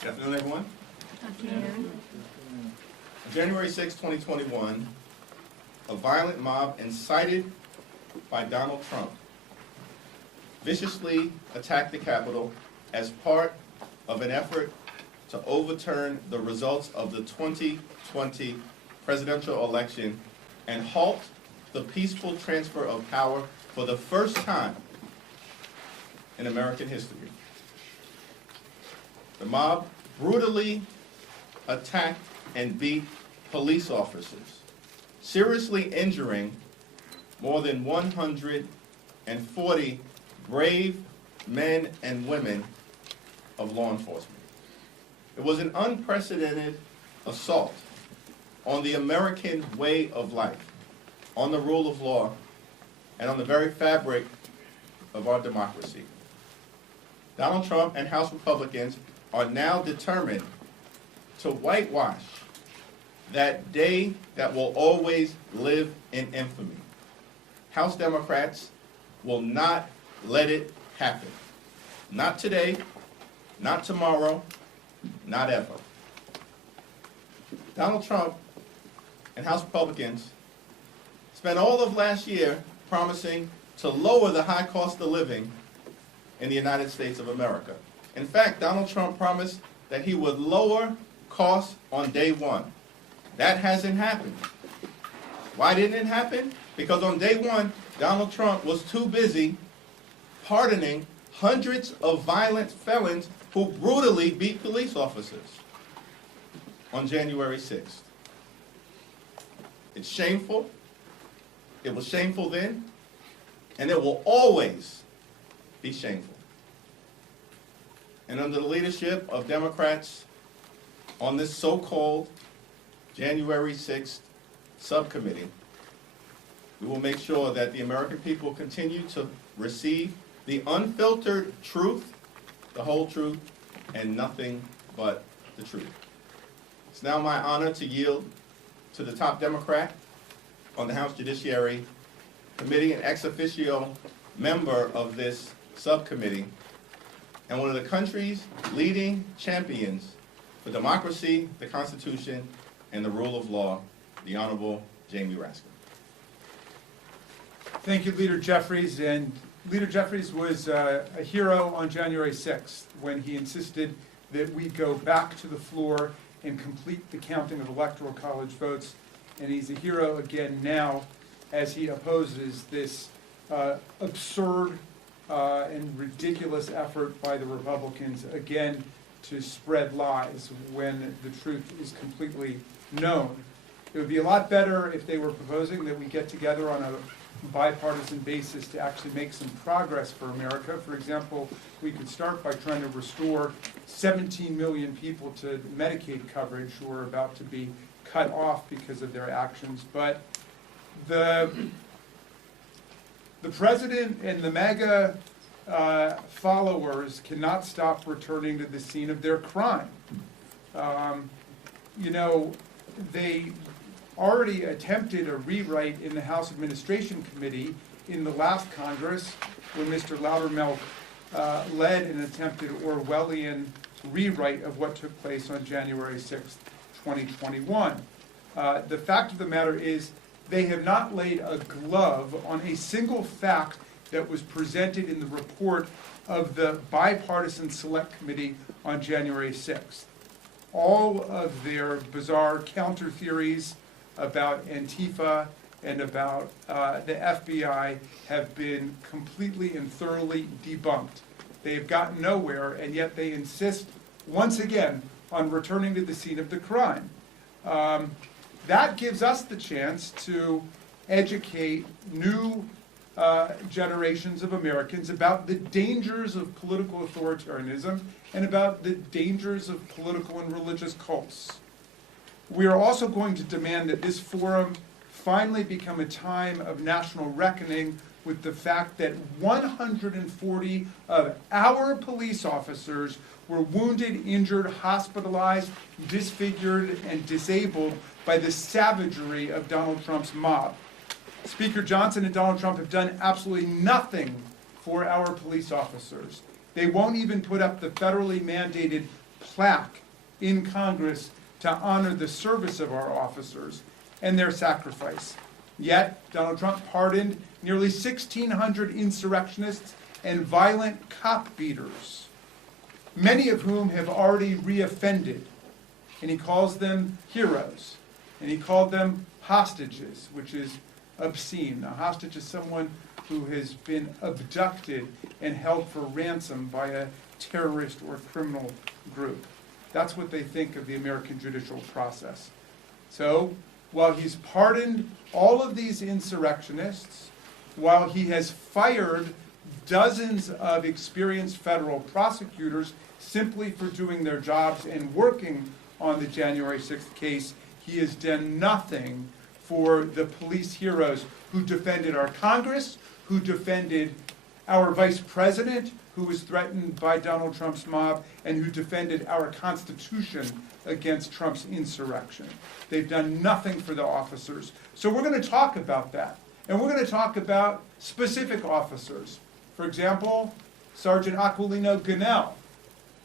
Good afternoon, everyone. Afternoon. On January 6, 2021, a violent mob incited by Donald Trump viciously attacked the Capitol as part of an effort to overturn the results of the 2020 presidential election and halt the peaceful transfer of power for the first time in American history. The mob brutally attacked and beat police officers, seriously injuring more than 140 brave men and women of law enforcement. It was an unprecedented assault on the American way of life, on the rule of law, and on the very fabric of our democracy. Donald Trump and House Republicans are now determined to whitewash that day that will always live in infamy. House Democrats will not let it happen. Not today, not tomorrow, not ever. Donald Trump and House Republicans spent all of last year promising to lower the high cost of living in the United States of America. In fact, Donald Trump promised that he would lower costs on day one. That hasn't happened. Why didn't it happen? Because on day one, Donald Trump was too busy pardoning hundreds of violent felons who brutally beat police officers on January 6th. It's shameful. It was shameful then, and it will always be shameful. And under the leadership of Democrats on this so-called January 6th subcommittee, we will make sure that the American people continue to receive the unfiltered truth, the whole truth, and nothing but the truth. It's now my honor to yield to the top Democrat on the House Judiciary Committee, an ex officio member of this subcommittee, and one of the country's leading champions for democracy, the Constitution, and the rule of law, the Honorable Jamie Raskin. Thank you, Leader Jeffries. And Leader Jeffries was a hero on January 6th when he insisted that we go back to the floor and complete the counting of electoral college votes. And he's a hero again now as he opposes this absurd and ridiculous effort by the Republicans, again, to spread lies when the truth is completely known. It would be a lot better if they were proposing that we get together on a bipartisan basis to actually make some progress for America. For example, we could start by trying to restore 17 million people to Medicaid coverage who are about to be cut off because of their actions. But the president and the MAGA followers cannot stop returning to the scene of their crime. They already attempted a rewrite in the House Administration Committee in the last Congress when Mr. Loudermilk led an attempted Orwellian rewrite of what took place on January 6th, 2021. The fact of the matter is they have not laid a glove on a single fact that was presented in the report of the bipartisan select committee on January 6th. All of their bizarre counter theories about Antifa and about the FBI have been completely and thoroughly debunked. They have gotten nowhere, and yet they insist once again on returning to the scene of the crime. That gives us the chance to educate new generations of Americans about the dangers of political authoritarianism and about the dangers of political and religious cults. We are also going to demand that this forum finally become a time of national reckoning with the fact that 140 of our police officers were wounded, injured, hospitalized, disfigured, and disabled by the savagery of Donald Trump's mob. Speaker Johnson and Donald Trump have done absolutely nothing for our police officers. They won't even put up the federally mandated plaque in Congress to honor the service of our officers and their sacrifice. Yet, Donald Trump pardoned nearly 1,600 insurrectionists and violent cop beaters, many of whom have already reoffended. And he calls them heroes. And he called them hostages, which is obscene. A hostage is someone who has been abducted and held for ransom by a terrorist or criminal group. That's what they think of the American judicial process. So, while he's pardoned all of these insurrectionists, while he has fired dozens of experienced federal prosecutors simply for doing their jobs and working on the January 6th case, he has done nothing for the police heroes who defended our Congress, who defended our vice president, who was threatened by Donald Trump's mob, and who defended our Constitution against Trump's insurrection. They've done nothing for the officers. So we're going to talk about that. And we're going to talk about specific officers. For example, Sergeant Aquilino Gunnell.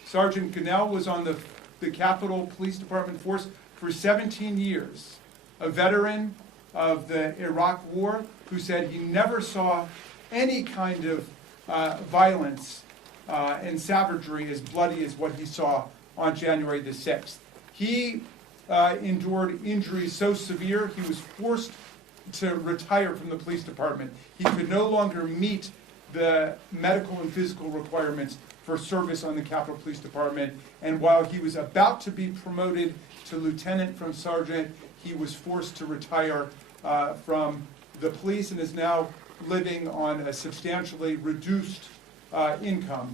Sergeant Gunnell was on the Capitol Police Department force for 17 years, a veteran of the Iraq War who said he never saw any kind of violence and savagery as bloody as what he saw on January the 6th. He endured injuries so severe he was forced to retire from the police department. He could no longer meet the medical and physical requirements for service on the Capitol Police Department, and while he was about to be promoted to lieutenant from sergeant, he was forced to retire from the police and is now living on a substantially reduced income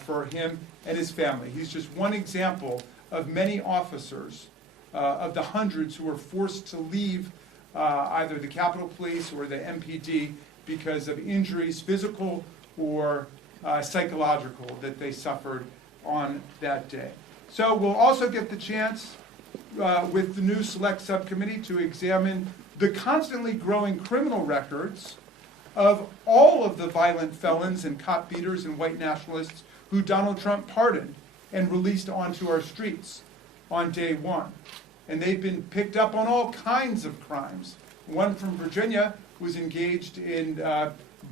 for him and his family. He's just one example of many officers, of the hundreds who were forced to leave either the Capitol Police or the MPD because of injuries, physical or psychological, that they suffered on that day. So we'll also get the chance with the new select subcommittee to examine the constantly growing criminal records of all of the violent felons and cop beaters and white nationalists who Donald Trump pardoned and released onto our streets on day one. And they've been picked up on all kinds of crimes. One from Virginia was engaged in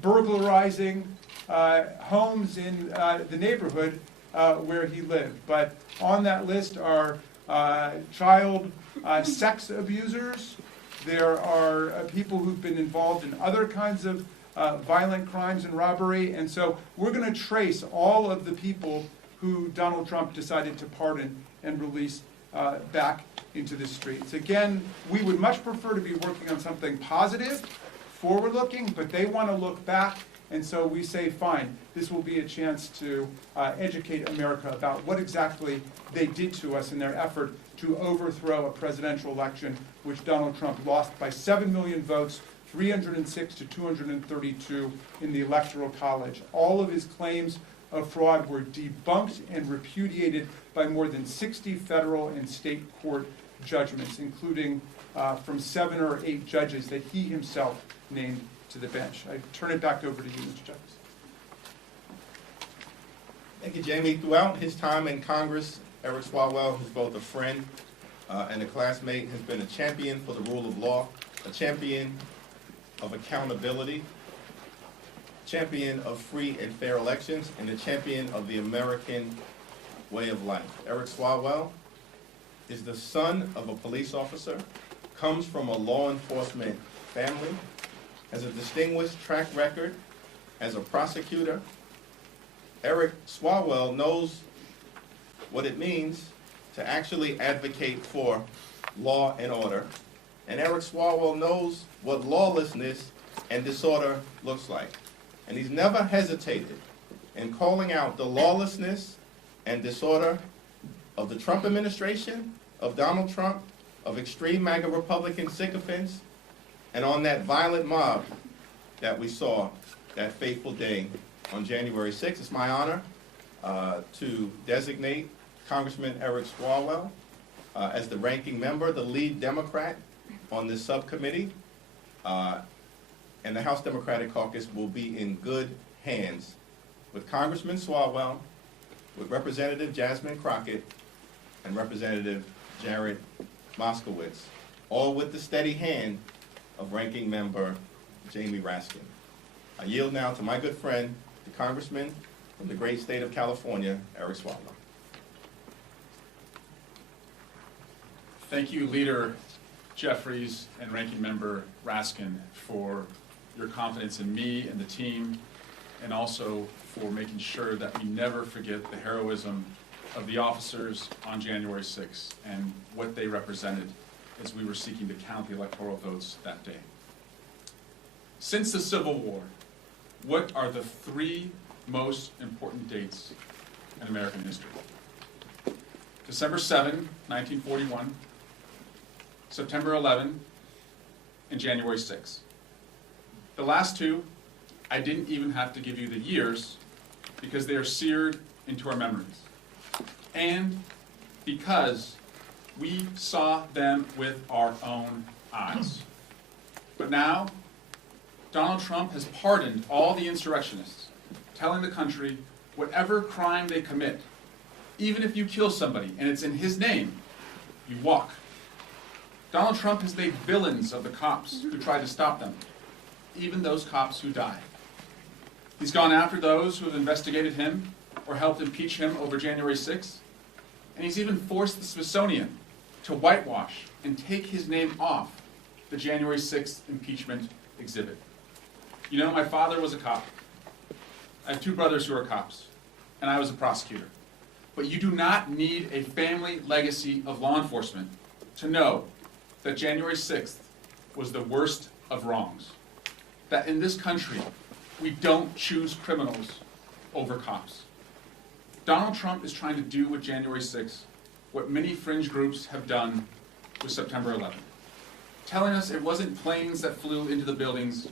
burglarizing homes in the neighborhood where he lived. But on that list are child sex abusers. There are people who've been involved in other kinds of violent crimes and robbery. And so we're going to trace all of the people who Donald Trump decided to pardon and release back into the streets. Again, we would much prefer to be working on something positive, forward-looking, but they want to look back, and so we say, fine, this will be a chance to educate America about what exactly they did to us in their effort to overthrow a presidential election which Donald Trump lost by 7 million votes, 306 to 232 in the Electoral College. All of his claims of fraud were debunked and repudiated by more than 60 federal and state court judgments, including from 7 or 8 judges that he himself named to the bench. I turn it back over to you, Mr. Jeffries. Thank you, Jamie. Throughout his time in Congress, Eric Swalwell, who's both a friend and a classmate, has been a champion for the rule of law, a champion of accountability, champion of free and fair elections, and a champion of the American way of life. Eric Swalwell is the son of a police officer, comes from a law enforcement family, has a distinguished track record as a prosecutor. Eric Swalwell knows what it means to actually advocate for law and order. And Eric Swalwell knows what lawlessness and disorder looks like. And he's never hesitated in calling out the lawlessness and disorder of the Trump administration, of Donald Trump, of extreme MAGA Republican sycophants, and on that violent mob that we saw that fateful day on January 6th. It's my honor to designate Congressman Eric Swalwell as the ranking member, the lead Democrat on this subcommittee, and the House Democratic Caucus will be in good hands with Congressman Swalwell with Representative Jasmine Crockett and Representative Jared Moskowitz, all with the steady hand of Ranking Member Jamie Raskin. I yield now to my good friend, the Congressman from the great state of California, Eric Swalwell. Thank you, Leader Jeffries and Ranking Member Raskin, for your confidence in me and the team, and also for making sure that we never forget the heroism of the officers on January 6th and what they represented as we were seeking to count the electoral votes that day. Since the Civil War, what are the three most important dates in American history? December 7, 1941, September 11, and January 6. The last two, I didn't even have to give you the years because they are seared into our memories. And because we saw them with our own eyes. But now, Donald Trump has pardoned all the insurrectionists, telling the country whatever crime they commit, even if you kill somebody and it's in his name, you walk. Donald Trump has made villains of the cops who tried to stop them, even those cops who died. He's gone after those who have investigated him or helped impeach him over January 6th, and he's even forced the Smithsonian to whitewash and take his name off the January 6th impeachment exhibit. You know, my father was a cop. I have two brothers who are cops, and I was a prosecutor. But you do not need a family legacy of law enforcement to know that January 6th was the worst of wrongs. That in this country, we don't choose criminals over cops. Donald Trump is trying to do with January 6th what many fringe groups have done with September 11th, telling us it wasn't planes that flew into the buildings,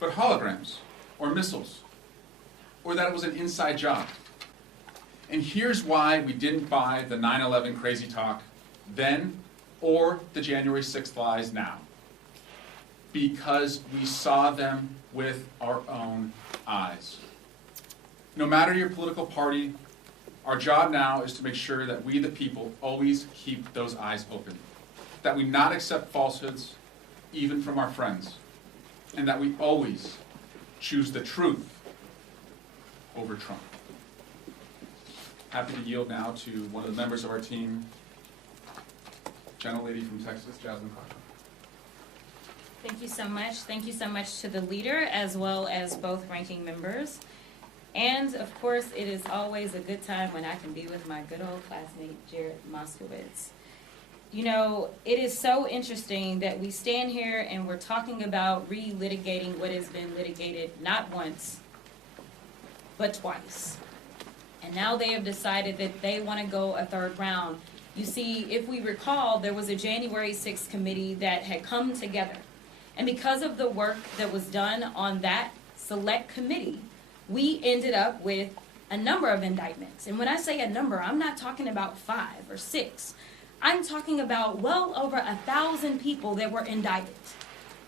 but holograms or missiles, or that it was an inside job. And here's why we didn't buy the 9/11 crazy talk then or the January 6th lies now. Because we saw them with our own eyes. No matter your political party, our job now is to make sure that we, the people, always keep those eyes open. That we not accept falsehoods, even from our friends. And that we always choose the truth over Trump. Happy to yield now to one of the members of our team, gentlelady from Texas, Jasmine Crockett. Thank you so much. Thank you so much to the leader as well as both ranking members. And of course, it is always a good time when I can be with my good old classmate, Jared Moskowitz. You know, it is so interesting that we stand here and we're talking about relitigating what has been litigated not once, but twice. And now they have decided that they want to go a third round. You see, if we recall, there was a January 6th committee that had come together. And because of the work that was done on that select committee, we ended up with a number of indictments. And when I say a number, I'm not talking about 5 or 6. I'm talking about well over 1,000 people that were indicted.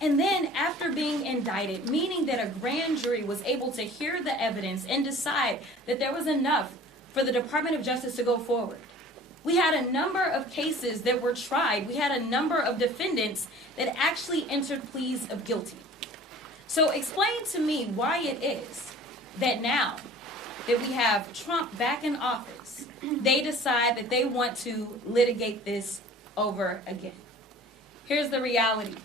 And then after being indicted, meaning that a grand jury was able to hear the evidence and decide that there was enough for the Department of Justice to go forward. We had a number of cases that were tried. We had a number of defendants that actually entered pleas of guilty. So explain to me why it is that now that we have Trump back in office, they decide that they want to litigate this over again. Here's the reality.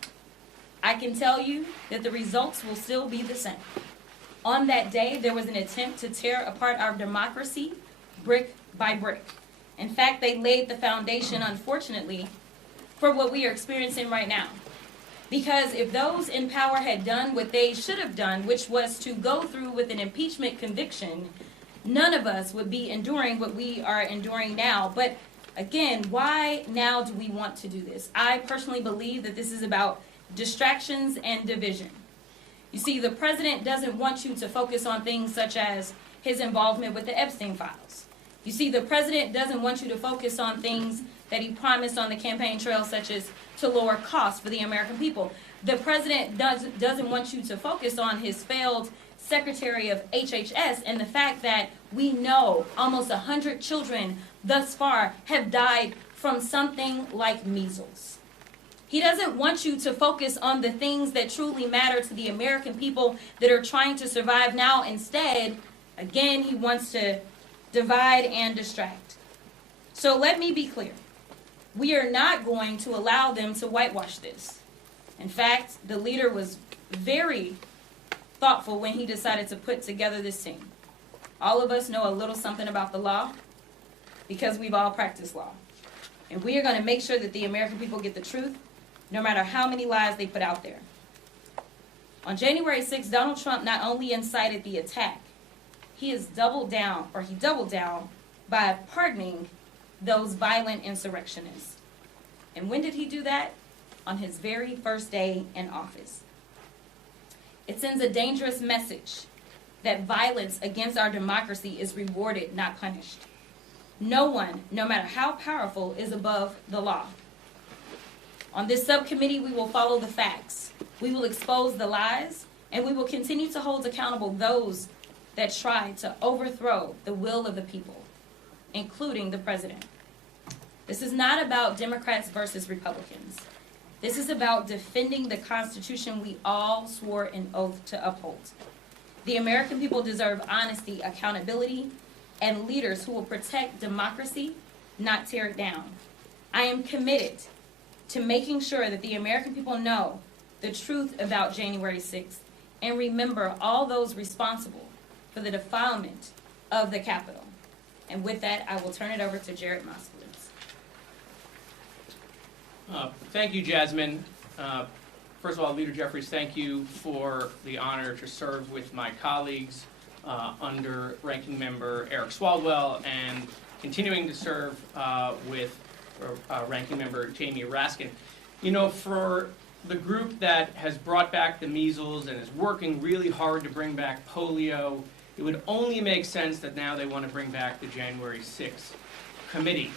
I can tell you that the results will still be the same. On that day, there was an attempt to tear apart our democracy brick by brick. In fact, they laid the foundation, unfortunately, for what we are experiencing right now. Because if those in power had done what they should have done, which was to go through with an impeachment conviction, none of us would be enduring what we are enduring now. But again, why now do we want to do this? I personally believe that this is about distractions and division. You see, the president doesn't want you to focus on things such as his involvement with the Epstein files. You see, the president doesn't want you to focus on things that he promised on the campaign trail, such as to lower costs for the American people. The president doesn't want you to focus on his failed Secretary of HHS, and the fact that we know almost 100 children thus far have died from something like measles. He doesn't want you to focus on the things that truly matter to the American people that are trying to survive now. Instead, again, he wants to divide and distract. So let me be clear. We are not going to allow them to whitewash this. In fact, the leader was very thoughtful when he decided to put together this team. All of us know a little something about the law because we've all practiced law. And we are going to make sure that the American people get the truth, no matter how many lies they put out there. On January 6th, Donald Trump not only incited the attack, he doubled down by pardoning those violent insurrectionists. And when did he do that? On his very first day in office. It sends a dangerous message that violence against our democracy is rewarded, not punished. No one, no matter how powerful, is above the law. On this subcommittee, we will follow the facts. We will expose the lies, and we will continue to hold accountable those that try to overthrow the will of the people, including the president. This is not about Democrats versus Republicans. This is about defending the Constitution we all swore an oath to uphold. The American people deserve honesty, accountability, and leaders who will protect democracy, not tear it down. I am committed to making sure that the American people know the truth about January 6th and remember all those responsible for the defilement of the Capitol. And with that, I will turn it over to Jared Moskowitz. Thank you, Jasmine. First of all, Leader Jeffries, thank you for the honor to serve with my colleagues under Ranking Member Eric Swalwell and continuing to serve with Ranking Member Jamie Raskin. You know, for the group that has brought back the measles and is working really hard to bring back polio, it would only make sense that now they want to bring back the January 6th committee.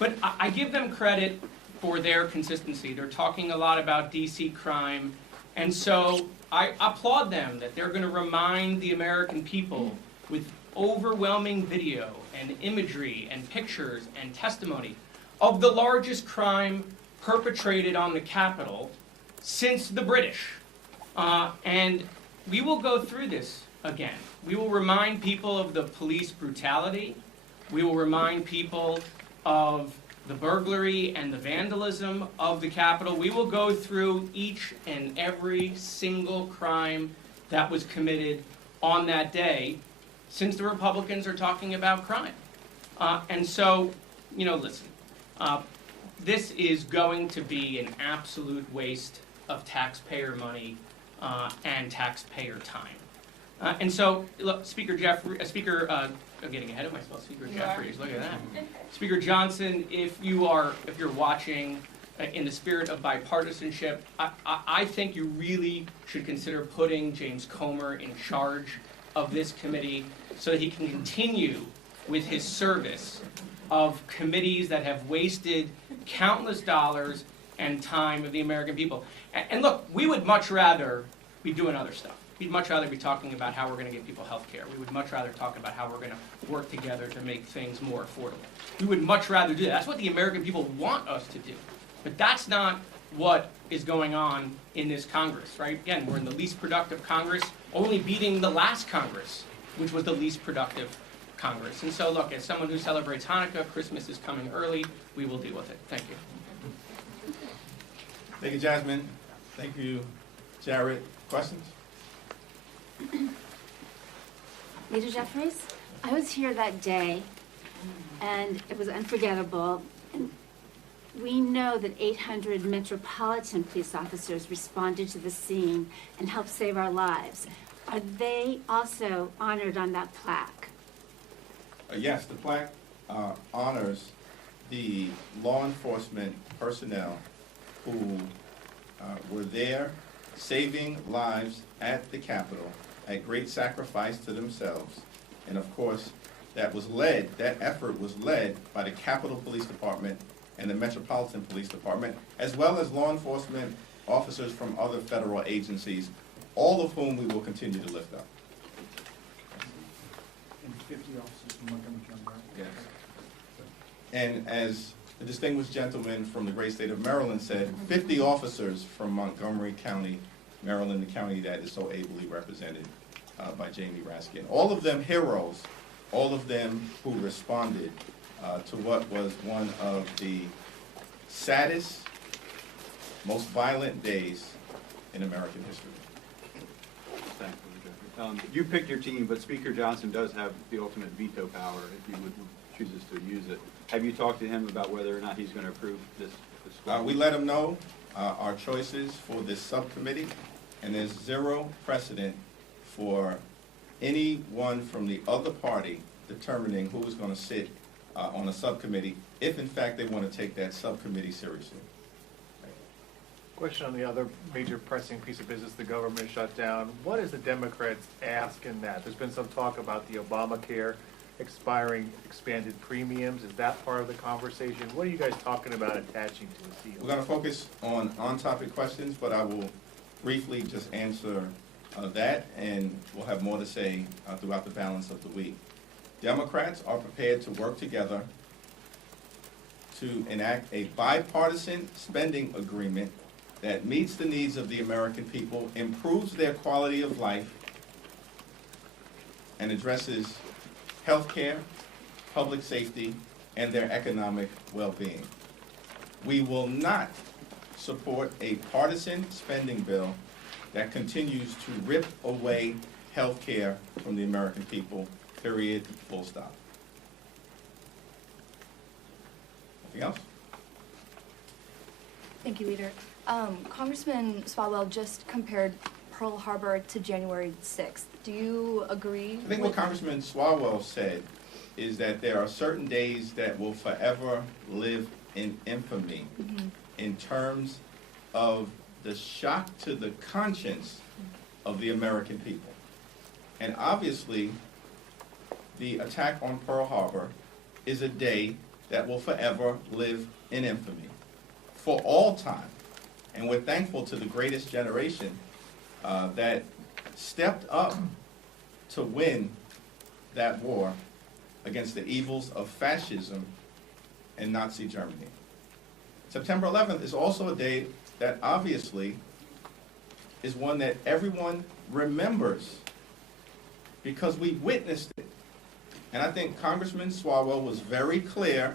But I give them credit for their consistency. They're talking a lot about DC crime, and so I applaud them that they're going to remind the American people with overwhelming video and imagery and pictures and testimony of the largest crime perpetrated on the Capitol since the British. And we will go through this again. We will remind people of the police brutality. We will remind people of the burglary and the vandalism of the Capitol. We will go through each and every single crime that was committed on that day, since the Republicans are talking about crime. And so, you know, listen, this is going to be an absolute waste of taxpayer money and taxpayer time. And so, look, Speaker I'm getting ahead of myself. Speaker Jeffries, look at that. Speaker Johnson, if you're watching, in the spirit of bipartisanship, I think you really should consider putting James Comer in charge of this committee so that he can continue with his service of committees that have wasted countless dollars and time of the American people. And look, we would much rather be doing other stuff. We'd much rather be talking about how we're going to give people health care. We would much rather talk about how we're going to work together to make things more affordable. We would much rather do that. That's what the American people want us to do. But that's not what is going on in this Congress, right? Again, we're in the least productive Congress, only beating the last Congress, which was the least productive Congress. And so, look, as someone who celebrates Hanukkah, Christmas is coming early. We will deal with it. Thank you. Thank you, Jasmine. Thank you, Jared. Questions? Leader Jeffries, I was here that day, and it was unforgettable. And we know that 800 Metropolitan police officers responded to the scene and helped save our lives. Are they also honored on that plaque? Yes, the plaque honors the law enforcement personnel who were there saving lives at the Capitol at great sacrifice to themselves. And of course, that effort was led by the Capitol Police Department and the Metropolitan Police Department, as well as law enforcement officers from other federal agencies, all of whom we will continue to lift up. 50 officers from Montgomery County, right? Yes. And as the distinguished gentleman from the great state of Maryland said, 50 officers from Montgomery County, Maryland, the county that is so ably represented by Jamie Raskin. All of them heroes, all of them who responded to what was one of the saddest, most violent days in American history. Thank you, Jeffrey. You picked your team, but Speaker Johnson does have the ultimate veto power if he would chooses to use it. Have you talked to him about whether or not he's going to approve this? We let him know our choices for this subcommittee, and there's zero precedent for anyone from the other party determining who is going to sit on a subcommittee, if in fact they want to take that subcommittee seriously. Question on the other major pressing piece of business, the government shutdown. What is the Democrats' ask in that? There's been some talk about the Obamacare expiring expanded premiums. Is that part of the conversation? What are you guys talking about attaching to a seal? We're going to focus on topic questions, but I will briefly just answer that, and we'll have more to say throughout the balance of the week. Democrats are prepared to work together to enact a bipartisan spending agreement that meets the needs of the American people, improves their quality of life, and addresses health care, public safety, and their economic well-being. We will not support a partisan spending bill that continues to rip away health care from the American people, period, full stop. Anything else? Thank you, Leader. Congressman Swalwell just compared Pearl Harbor to January 6th. Do you agree? I think what Congressman Swalwell said is that there are certain days that will forever live in infamy in terms of the shock to the conscience of the American people. And obviously, the attack on Pearl Harbor is a day that will forever live in infamy for all time. And we're thankful to the greatest generation that stepped up to win that war against the evils of fascism and Nazi Germany. September 11th is also a day that obviously is one that everyone remembers because we witnessed it. And I think Congressman Swalwell was very clear,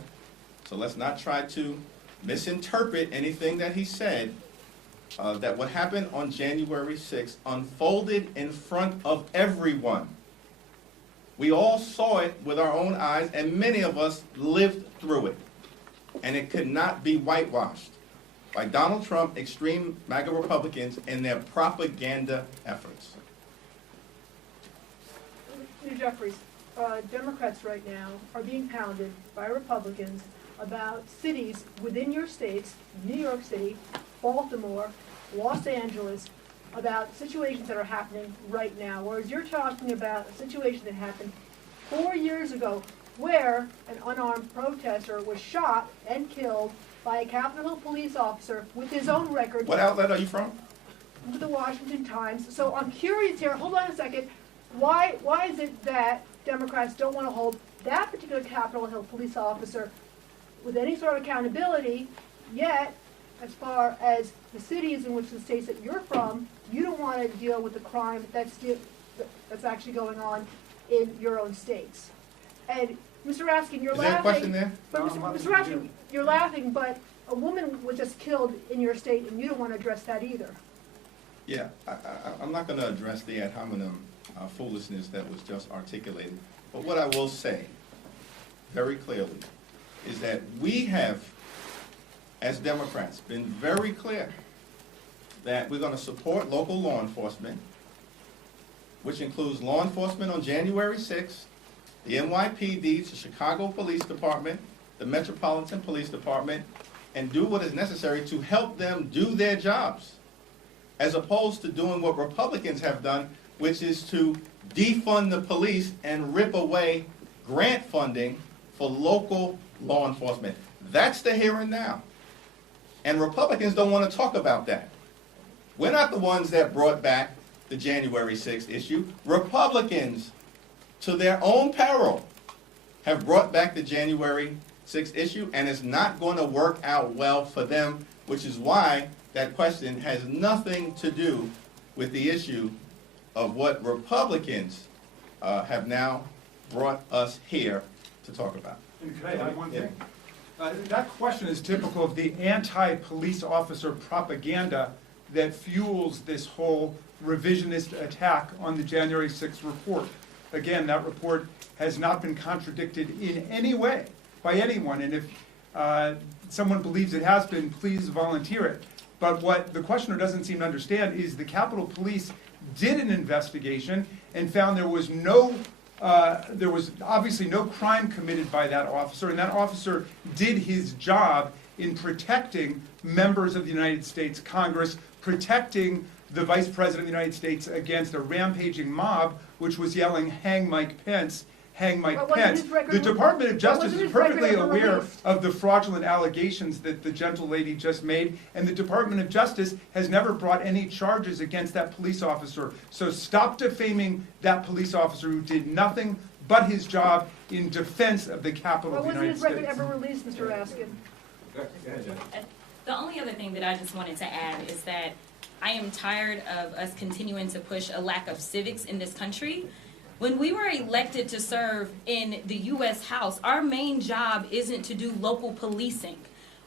so let's not try to misinterpret anything that he said, that what happened on January 6th unfolded in front of everyone. We all saw it with our own eyes, and many of us lived through it. And it could not be whitewashed by Donald Trump, extreme MAGA Republicans, and their propaganda efforts. Leader Jeffries, Democrats right now are being pounded by Republicans about cities within your states, New York City, Baltimore, Los Angeles, about situations that are happening right now, whereas you're talking about a situation that happened 4 years ago where an unarmed protester was shot and killed by a Capitol Hill police officer with his own record. What outlet are you from? The Washington Times. So I'm curious here, hold on a second, why is it that Democrats don't want to hold that particular Capitol Hill police officer with any sort of accountability, yet as far as the cities in which the states that you're from, you don't want to deal with the crime that's actually going on in your own states. And Mr. Raskin, you're laughing. Is there a question there? But Mr. Raskin, you're laughing, but a woman was just killed in your state, and you don't want to address that either. Yeah, I'm not going to address the ad hominem foolishness that was just articulated. But what I will say very clearly is that we have, as Democrats, been very clear that we're going to support local law enforcement, which includes law enforcement on January 6th, the NYPD, the Chicago Police Department, the Metropolitan Police Department, and do what is necessary to help them do their jobs, as opposed to doing what Republicans have done, which is to defund the police and rip away grant funding for local law enforcement. That's the here and now. And Republicans don't want to talk about that. We're not the ones that brought back the January 6th issue. Republicans to their own peril, have brought back the January 6th issue, and it's not going to work out well for them, which is why that question has nothing to do with the issue of what Republicans have now brought us here to talk about. And could I add one thing? That question is typical of the anti-police officer propaganda that fuels this whole revisionist attack on the January 6th report. Again, that report has not been contradicted in any way by anyone, and if someone believes it has been, please volunteer it. But what the questioner doesn't seem to understand is the Capitol Police did an investigation and found there was obviously no crime committed by that officer, and that officer did his job in protecting members of the United States Congress, protecting the Vice President of the United States against a rampaging mob which was yelling, "Hang Mike Pence, hang Mike But wasn't Pence." his record- The Department of Justice wasn't is his record perfectly ever aware released? of the fraudulent allegations that the gentle lady just made, and the Department of Justice has never brought any charges against that police officer. So stop defaming that police officer who did nothing but his job in defense of the Capitol Well, of the wasn't United his record States. ever released, Mr. Raskin? The only other thing that I just wanted to add is that I am tired of us continuing to push a lack of civics in this country. When we were elected to serve in the U.S. House, our main job isn't to do local policing.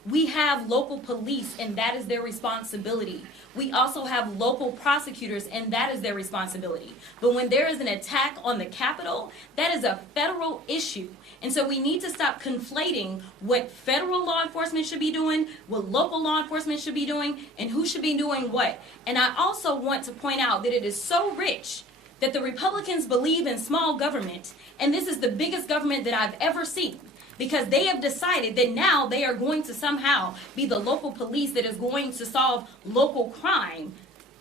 We have local police, and that is their responsibility. We also have local prosecutors, and that is their responsibility. But when there is an attack on the Capitol, that is a federal issue. And so we need to stop conflating what federal law enforcement should be doing, what local law enforcement should be doing, and who should be doing what. And I also want to point out that it is so rich that the Republicans believe in small government, and this is the biggest government that I've ever seen, because they have decided that now they are going to somehow be the local police that is going to solve local crime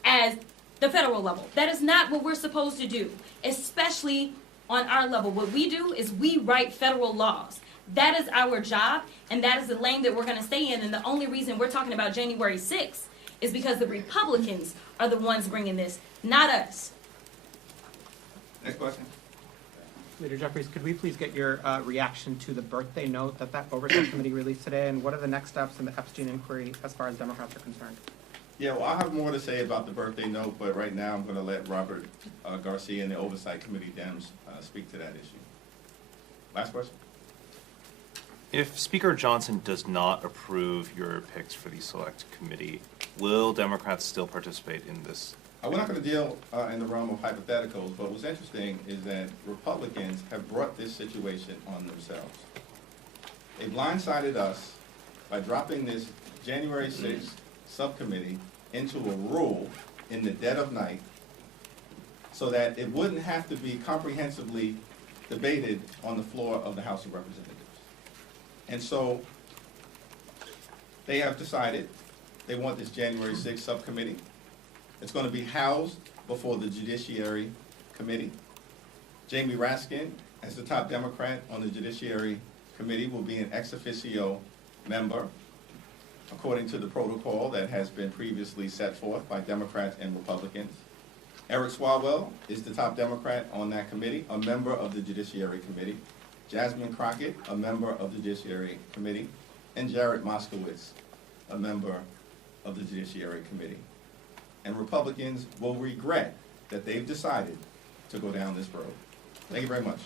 as the federal level. That is not what we're supposed to do, especially on our level. What we do is we write federal laws. That is our job, and that is the lane that we're going to stay in. And the only reason we're talking about January 6th is because the Republicans are the ones bringing this, not us. Next question. Leader Jeffries, could we please get your reaction to the birthday note that Oversight Committee released today, and what are the next steps in the Epstein inquiry as far as Democrats are concerned? Yeah, well, I have more to say about the birthday note, but right now I'm going to let Robert Garcia and the Oversight Committee Dems speak to that issue. Last question. If Speaker Johnson does not approve your picks for the Select Committee, will Democrats still participate in this? We're not going to deal in the realm of hypotheticals, but what's interesting is that Republicans have brought this situation on themselves. They blindsided us by dropping this January 6th subcommittee into a rule in the dead of night so that it wouldn't have to be comprehensively debated on the floor of the House of Representatives. And so they have decided they want this January 6th subcommittee. It's going to be housed before the Judiciary Committee. Jamie Raskin, as the top Democrat on the Judiciary Committee, will be an ex officio member, according to the protocol that has been previously set forth by Democrats and Republicans. Eric Swalwell is the top Democrat on that committee, a member of the Judiciary Committee. Jasmine Crockett, a member of the Judiciary Committee. And Jared Moskowitz, a member of the Judiciary Committee. And Republicans will regret that they've decided to go down this road. Thank you very much.